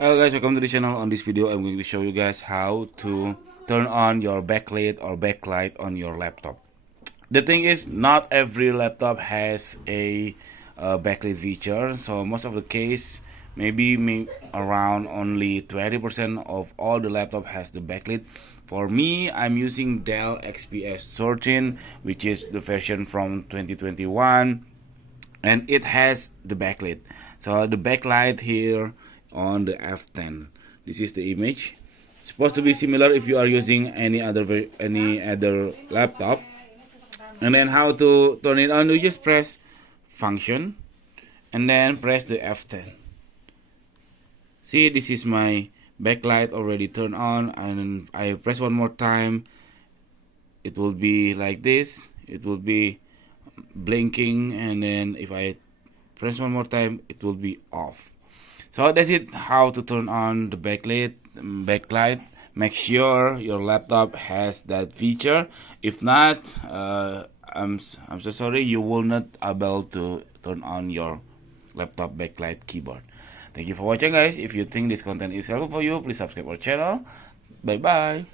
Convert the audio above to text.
Hello guys, welcome to the channel. On this video I'm going to show you guys how to turn on your backlit or backlight on your laptop. The thing is, not every laptop has a backlit feature, so most of the case maybe around only 20% of all the laptop has the backlit. For me, I'm using Dell XPS 13, which is the version from 2021, and it has the backlit. So the backlight here on the F10. This is the image. It's supposed to be similar if you are using any other laptop. And then how to turn it on? You just press function and then press the F10. See, this is my backlight already turned on, and I press one more time. It will be like this. It will be blinking, and then if I press one more time, it will be off. So that's it, how to turn on the backlight. Make sure your laptop has that feature. If not, I'm so sorry, you will not able to turn on your laptop backlight keyboard. Thank you for watching guys. If you think this content is helpful for you, please subscribe our channel. Bye bye.